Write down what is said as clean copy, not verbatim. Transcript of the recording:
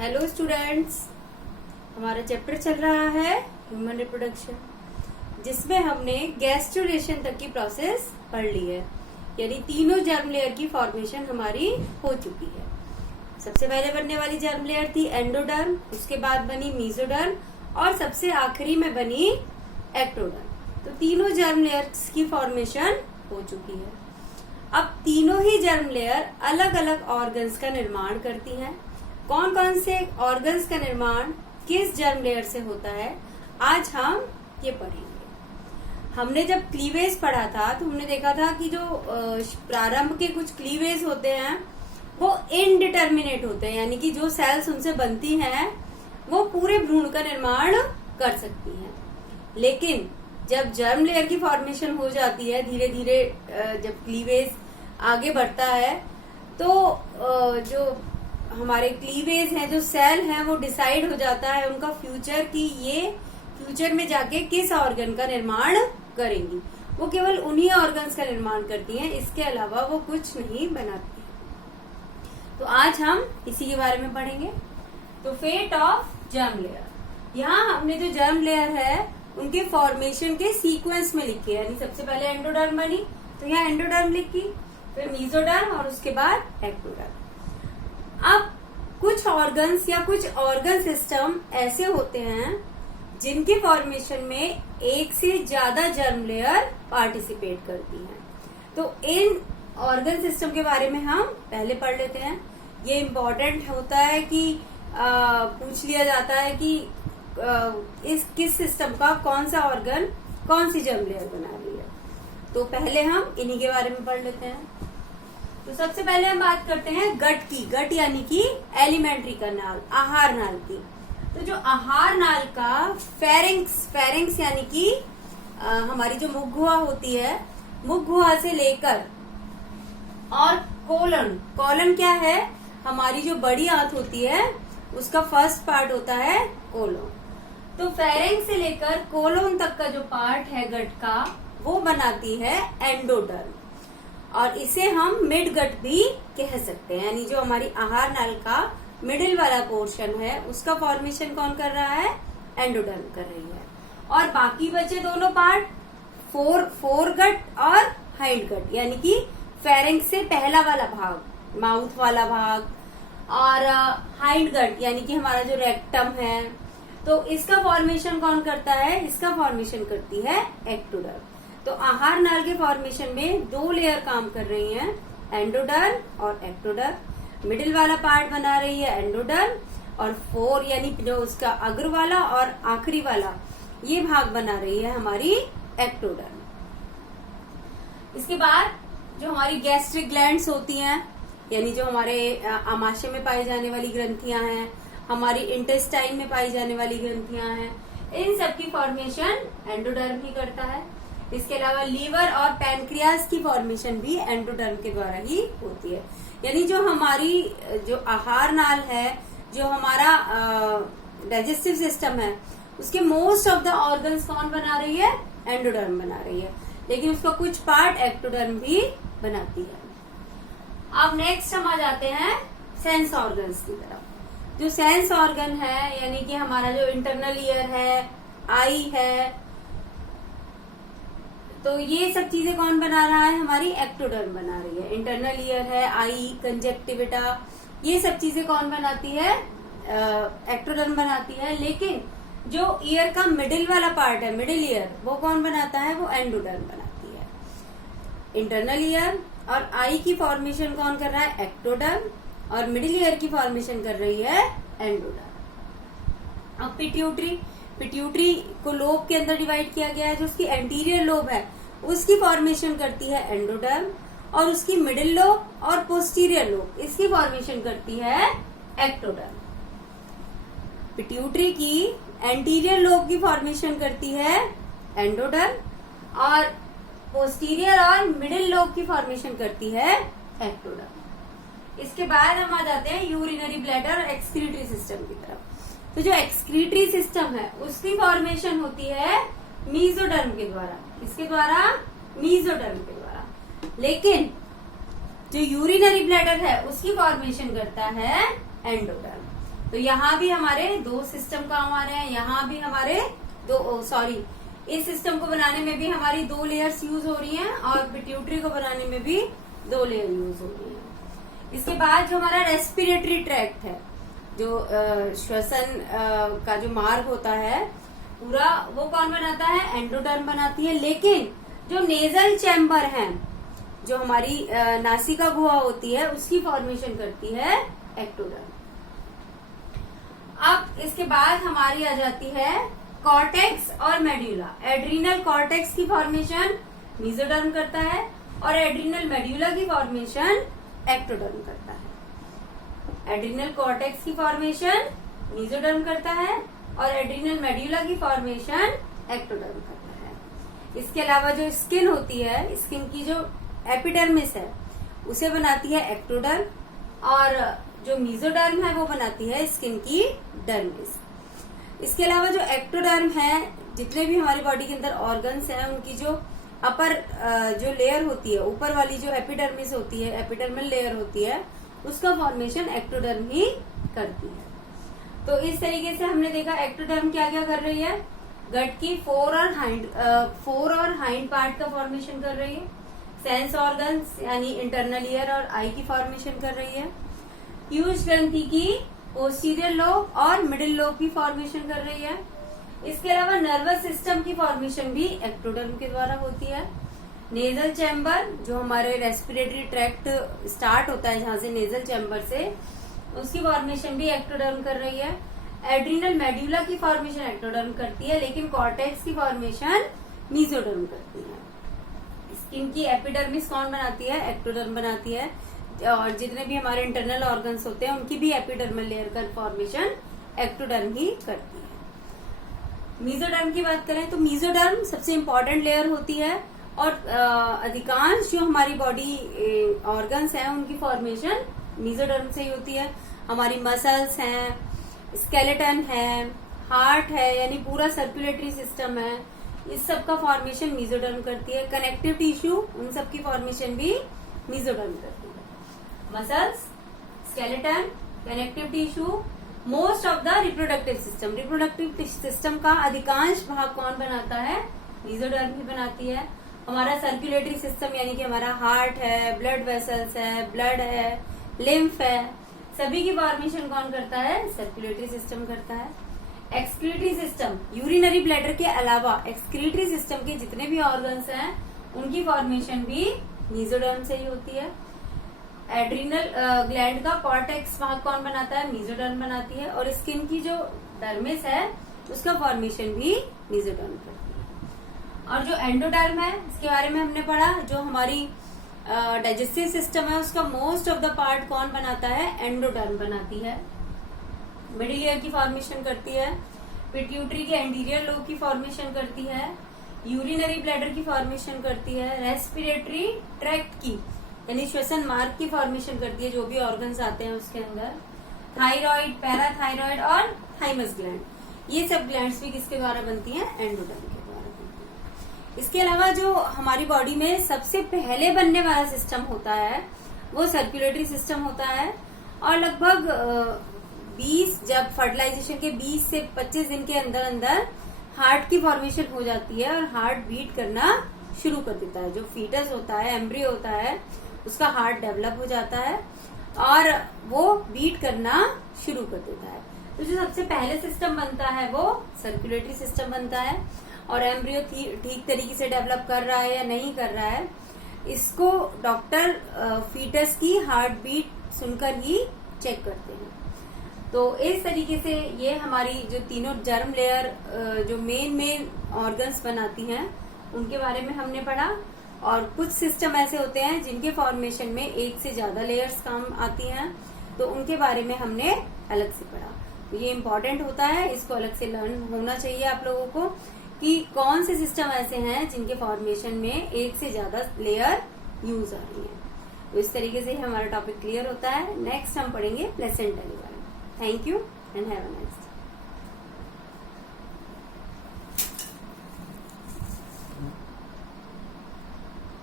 Hello students, हमारा chapter चल रहा है ह्यूमन रिप्रोडक्शन, जिसमें हमने गैस्ट्रुलेशन तक की प्रोसेस पढ़ ली है। यानी तीनों जर्म लेयर की फॉर्मेशन हमारी हो चुकी है। सबसे पहले बनने वाली जर्म लेयर थी एंडोडर्म, उसके बाद बनी मीजोडर्म और सबसे आखिरी में बनी एक्टोडर्म। तो तीनों जर्म लेयर्स की फॉर्मेशन हो चुकी है। अब तीनों ही जर्म लेयर अलग अलग ऑर्गन्स का निर्माण करती हैं। कौन कौन से ऑर्गन्स का निर्माण किस जर्म लेयर से होता है, आज हम ये पढ़ेंगे। हमने जब क्लीवेज पढ़ा था तो हमने देखा था कि जो प्रारंभ के कुछ क्लीवेज होते हैं वो इनडिटर्मिनेट होते हैं, यानी कि जो सेल्स उनसे बनती हैं वो पूरे भ्रूण का निर्माण कर सकती हैं। लेकिन जब जर्म लेयर की फॉर्मेशन हो जाती है, धीरे धीरे जब क्लीवेज आगे बढ़ता है तो जो हमारे क्लीवेज है, जो सेल है, वो डिसाइड हो जाता है उनका फ्यूचर कि ये फ्यूचर में जाके किस ऑर्गन का निर्माण करेंगी। वो केवल उन्हीं ऑर्गन्स का निर्माण करती हैं, इसके अलावा वो कुछ नहीं बनाती। तो आज हम इसी के बारे में पढ़ेंगे। तो फेट ऑफ जर्म लेयर, यहाँ हमने जो जर्म लेयर है उनके फॉर्मेशन के सीक्वेंस में लिखे, यानी सबसे पहले एंडोडर्म बनी तो यहाँ एंडोडर्म लिखी, फिर मीजोडर्म और उसके बाद एक्टोडर्म। अब कुछ ऑर्गन्स या कुछ ऑर्गन सिस्टम ऐसे होते हैं जिनके फॉर्मेशन में एक से ज्यादा जर्म लेयर पार्टिसिपेट करती हैं। तो इन ऑर्गन सिस्टम के बारे में हम पहले पढ़ लेते हैं। ये इम्पोर्टेंट होता है कि पूछ लिया जाता है कि इस किस सिस्टम का कौन सा ऑर्गन कौन सी जर्म लेयर बना रही है। तो पहले हम इन्हीं के बारे में पढ़ लेते हैं। तो सबसे पहले हम बात करते हैं गट की। गट यानी कि एलिमेंट्री कैनाल, आहार नाल की। तो जो आहार नाल का फेरिंग्स यानी कि हमारी जो मुख गुहा होती है, मुख गुहा से लेकर और कोलन क्या है, हमारी जो बड़ी आंत होती है उसका फर्स्ट पार्ट होता है कोलोन। तो फेरिंग्स से लेकर कोलोन तक का जो पार्ट है गट का, वो बनाती है एंडोडर्म, और इसे हम मिड गट भी कह सकते हैं। यानी जो हमारी आहार नाल का मिडिल वाला पोर्शन है उसका फॉर्मेशन कौन कर रहा है, एंडोडर्म कर रही है। और बाकी बचे दोनों पार्ट फोर गट और हाइंड गट, यानी कि फेरिंग्स से पहला वाला भाग, माउथ वाला भाग, और हाइंड गट यानी कि हमारा जो रेक्टम है, तो इसका फॉर्मेशन कौन करता है, इसका फॉर्मेशन करती है एक्टोडर्म। तो आहार नाल के फॉर्मेशन में दो लेयर काम कर रही हैं, एंडोडर्म और एक्टोडर्म। मिडिल वाला पार्ट बना रही है एंडोडर्म, और फोर यानी जो उसका अग्र वाला और आखिरी वाला ये भाग बना रही है हमारी एक्टोडर्म। इसके बाद जो हमारी गैस्ट्रिक ग्लैंड्स होती हैं, यानी जो हमारे आमाशय में पाई जाने वाली ग्रंथियां हैं, हमारी इंटेस्टाइन में पाई जाने वाली ग्रंथियां हैं, इन सब की फॉर्मेशन एंडोडर्म ही करता है। इसके अलावा लीवर और पैनक्रियाज की फॉर्मेशन भी एंडोडर्म के द्वारा ही होती है। यानी जो हमारी जो आहार नाल है, जो हमारा डाइजेस्टिव सिस्टम है, उसके मोस्ट ऑफ द ऑर्गन्स कौन बना रही है, एंडोडर्म बना रही है, लेकिन उसका कुछ पार्ट एक्टोडर्म भी बनाती है। अब नेक्स्ट हम आ जाते हैं सेंस ऑर्गन्स की तरफ। जो सेंस ऑर्गन है, यानी कि हमारा जो इंटरनल ईयर है, आई है, तो ये सब चीजें कौन बना रहा है, हमारी एक्टोडर्म बना रही है। इंटरनल ईयर है, आई, कंजक्टिविटा, ये सब चीजें कौन बनाती है, एक्टोडर्म बनाती है। लेकिन जो ईयर का मिडिल वाला पार्ट है, मिडिल ईयर, वो कौन बनाता है, वो एंडोडर्म बनाती है। इंटरनल ईयर और आई की फॉर्मेशन कौन कर रहा है, एक्टोडर्म, और मिडिल ईयर की फॉर्मेशन कर रही है एंडोडर्म। अब पिट्यूटरी को लोब के अंदर डिवाइड किया गया है। जो उसकी एंटीरियर लोब है उसकी फॉर्मेशन करती है एंडोडर्म, और उसकी मिडिल लोब और पोस्टीरियर लोब इसकी फॉर्मेशन करती है एक्टोडर्म। पिट्यूटरी की एंटीरियर लोब की फॉर्मेशन करती है एंडोडर्म, और पोस्टीरियर और मिडिल लोब की फॉर्मेशन करती है एक्टोडर्म। इसके बाद हम आ जाते हैं यूरिनरी ब्लैडर और एक्सक्रीटरी सिस्टम की तरफ। तो जो एक्सक्रीटरी सिस्टम है उसकी फॉर्मेशन होती है मीजोडर्म के द्वारा। इसके द्वारा, मीजोडर्म के द्वारा। लेकिन जो यूरिनरी ब्लैडर है उसकी फॉर्मेशन करता है एंडोडर्म। तो यहाँ भी हमारे 2 सिस्टम काम आ रहे हैं, यहाँ भी हमारे इस सिस्टम को बनाने में भी हमारी 2 लेयर्स यूज हो रही हैं और पिट्यूटरी को बनाने में भी 2 लेयर यूज हो रही हैं। इसके बाद जो हमारा रेस्पिरेटरी ट्रैक्ट है, जो श्वसन का जो मार्ग होता है पूरा, वो कौन बनाता है? एंडोडर्म बनाती है। लेकिन जो नेजल चैम्बर है, जो हमारी नासिका गुहा होती है, उसकी फॉर्मेशन करती है एक्टोडर्म। अब इसके बाद हमारी आ जाती है कॉर्टेक्स और मेड्यूला। एड्रीनल कॉर्टेक्स की फॉर्मेशन मेसोडर्म करता है और एड्रीनल मेड्यूला की फॉर्मेशन एक्टोडर्म करता है। एड्रीनल कॉर्टेक्स की फॉर्मेशन मेसोडर्म करता है और एड्रीनल मेड्यूला की फॉर्मेशन एक्टोडर्म करता है। इसके अलावा जो स्किन होती है, स्किन की जो एपिडर्मिस है, उसे बनाती है एक्टोडर्म और जो मेसोडर्म है वो बनाती है स्किन की डर्मिस। इसके अलावा जो एक्टोडर्म है, जितने भी हमारी बॉडी के अंदर ऑर्गन्स हैं, उनकी जो अपर जो लेयर होती है, ऊपर वाली जो एपिडर्मिस होती है, एपिडर्मल लेयर होती है, उसका फॉर्मेशन एक्टोडर्म ही करती है। तो इस तरीके से हमने देखा एक्टोडर्म क्या क्या कर रही है। गट की फोर और हाइंड पार्ट का फॉर्मेशन कर रही है। सेंस ऑर्गन्स यानी इंटरनल ईयर और आई की फॉर्मेशन कर रही है। प्यूज ग्रंथि की पोस्टीरियर लोब और मिडिल लोब की फॉर्मेशन कर रही है। इसके अलावा नर्वस सिस्टम की फॉर्मेशन भी एक्टोडर्म के द्वारा होती है। नेजल चैम्बर, जो हमारे रेस्पिरेटरी ट्रैक्ट स्टार्ट होता है जहां से, नेजल चैम्बर से, उसकी फॉर्मेशन भी एक्टोडर्म कर रही है। एड्रीनल मेड्यूला की फॉर्मेशन एक्टोडर्म करती है, लेकिन कॉर्टेक्स की फॉर्मेशन मेसोडर्म करती है। स्किन की एपिडर्मिस कौन बनाती है? एक्टोडर्म बनाती है। और जितने भी हमारे इंटरनल ऑर्गन्स होते हैं, उनकी भी एपिडर्मल लेयर का फॉर्मेशन एक्टोडर्म ही करती है। मेसोडर्म की बात करें तो मेसोडर्म सबसे इम्पोर्टेंट लेयर होती है और अधिकांश जो हमारी बॉडी ऑर्गन्स हैं, उनकी फॉर्मेशन मेसोडर्म से ही होती है। हमारी मसल्स हैं, स्केलेटन है, हार्ट है, यानी पूरा सर्कुलेटरी सिस्टम है, इस सब का फॉर्मेशन मेसोडर्म करती है। कनेक्टिव टिश्यू, उन सब की फॉर्मेशन भी मेसोडर्म करती है। Muscles, skeleton, connective tissue, most of the reproductive system का अधिकांश भाग कौन बनाता है? मेसोडर्म ही बनाती है। हमारा सर्कुलेटरी सिस्टम यानी कि हमारा हार्ट है, ब्लड वेसल्स है, ब्लड है, लिम्फ है, सभी की फॉर्मेशन कौन करता है? सर्कुलेटरी सिस्टम करता है। एक्सक्रीटरी सिस्टम, यूरिनरी ब्लैडर के अलावा एक्सक्रीटरी सिस्टम के जितने भी ऑर्गन्स हैं, उनकी फॉर्मेशन भी मेसोडर्म से ही होती है। एड्रीनल ग्लैंड का कॉर्टेक्स भाग कौन बनाता है? मेसोडर्म बनाती है। और स्किन की जो डर्मिस है, उसका फॉर्मेशन भी मेसोडर्म करती है। और जो एंडोडर्म है, इसके बारे में हमने पढ़ा, जो हमारी डाइजेस्टिव सिस्टम है, उसका मोस्ट ऑफ द पार्ट कौन बनाता है? एंडोडर्म बनाती है। मिडिल ईयर की फॉर्मेशन करती है। पिट्यूटरी के एंटीरियर लोब की फॉर्मेशन करती है। यूरिनरी ब्लैडर की फॉर्मेशन करती है। रेस्पिरेटरी ट्रैक्ट की यानी श्वसन मार्ग की फॉर्मेशन करती है, जो भी ऑर्गन्स आते हैं उसके अंदर। थायराइड, पैराथायराइड और थाइमस ग्लैंड, ये सब ग्लैंड्स भी किसके द्वारा बनती हैं? एंडोडर्म के द्वारा बनती है। इसके अलावा जो हमारी बॉडी में सबसे पहले बनने वाला सिस्टम होता है, वो सर्कुलेटरी सिस्टम होता है। और लगभग 20 जब फर्टिलाइजेशन के 20 से 25 दिन के अंदर अंदर हार्ट की फॉर्मेशन हो जाती है और हार्ट बीट करना शुरू कर देता है। जो फीटस होता है, एम्ब्रियो होता है, उसका हार्ट डेवलप हो जाता है और वो बीट करना शुरू कर देता है। तो जो सबसे पहले सिस्टम बनता है वो सर्कुलेटरी सिस्टम बनता है। और एम्ब्रियो ठीक तरीके से डेवलप कर रहा है या नहीं कर रहा है, इसको डॉक्टर फीटस की हार्ट बीट सुनकर ही चेक करते हैं। तो इस तरीके से ये हमारी जो तीनों जर्म लेयर जो मेन ऑर्गन्स बनाती हैं, उनके बारे में हमने पढ़ा। और कुछ सिस्टम ऐसे होते हैं जिनके फॉर्मेशन में एक से ज्यादा लेयर्स काम आती हैं, तो उनके बारे में हमने अलग से पढ़ा। तो ये इम्पोर्टेंट होता है, इसको अलग से लर्न होना चाहिए आप लोगों को कि कौन से सिस्टम ऐसे हैं जिनके फॉर्मेशन में एक से ज्यादा लेयर यूज आ रही है। तो इस तरीके से हमारा टॉपिक क्लियर होता है। नेक्स्ट हम पढ़ेंगे प्लेसेंटा के बारे में। Thank you and have a nice day.